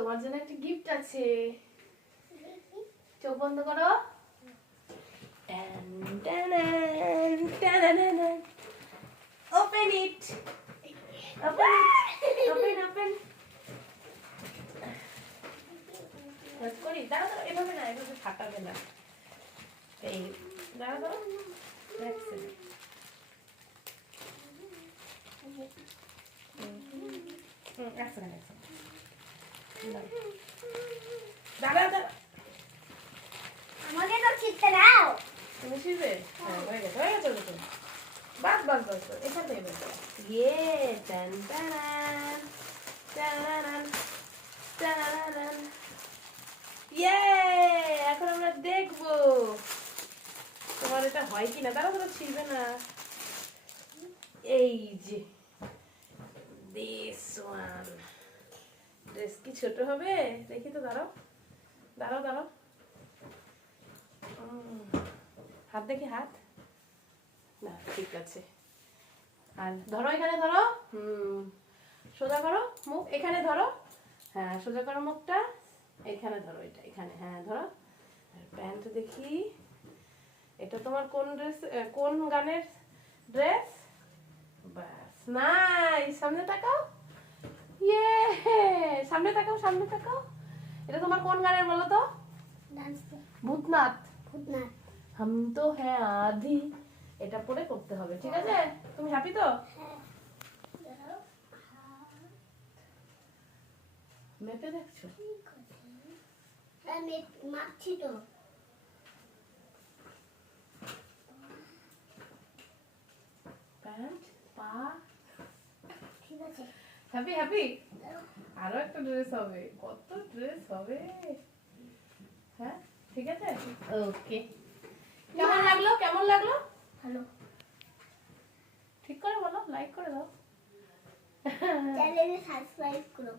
তোমার জন্য একটা গিফট আছে। চোখ বন্ধ করো। Open it, open open open. করি দাঁড়া দাঁড়া, এভাবে না, এভাবে ফাটাবে না। এই দাঁড়া দাঁড়া, দাঁড়া দাঁড়া, আমাকে তো ছিটতে দাও। তুমি ছিড়বে? হ্যাঁ, হয়ে গেছে হয়ে গেছে তো। বাস বাস বাস, এখান থেকে বের করো। ইয়ে টান টান টান টান। ইয়ে, এখন আমরা দেখবো তোমার এটা হয় কিনা। দাঁড়া দাঁড়া, ছিড়বে না। এই যে দিস ওয়ান। ড্রেস কি ছোট হবে? দেখি তো, দাঁড়াও দাঁড়াও দাঁড়াও। হাত দেখি, হাত না, ঠিক আছে। আর ধরো, এখানে ধরো। সোজা করো মুখ, এখানে ধরো। হ্যাঁ, সোজা করো মুখটা, এখানে ধরো, এটা এখানে, হ্যাঁ ধরো। আর প্যান্ট দেখি, এটা তোমার কোন ড্রেস, কোন গানের ড্রেস? বাস, নাই, সামনে তাকাও। ইয়ে, সামনে তাকাও, সামনে তাকাও। এটা তোমার কোন গানের বলো তো? ভূতনাথ। ভূতনাথ। হাম তো হ্যাঁ আধি, এটা পরে করতে হবে, ঠিক আছে? তুমি হ্যাপি তো? মেপে দেখছো? হ্যাঁ, মাপছি তো। প্যান্ট, পা, ঠিক আছে। Happy happy. আরো একটা ড্রেস হবে, কত ড্রেস হবে। হ্যাঁ, ঠিক আছে, ওকে। কেমন লাগলো, কেমন লাগলো? ভালো। ঠিক করে বলো, লাইক করে দাও। চ্যানেলে সাবস্ক্রাইব করো।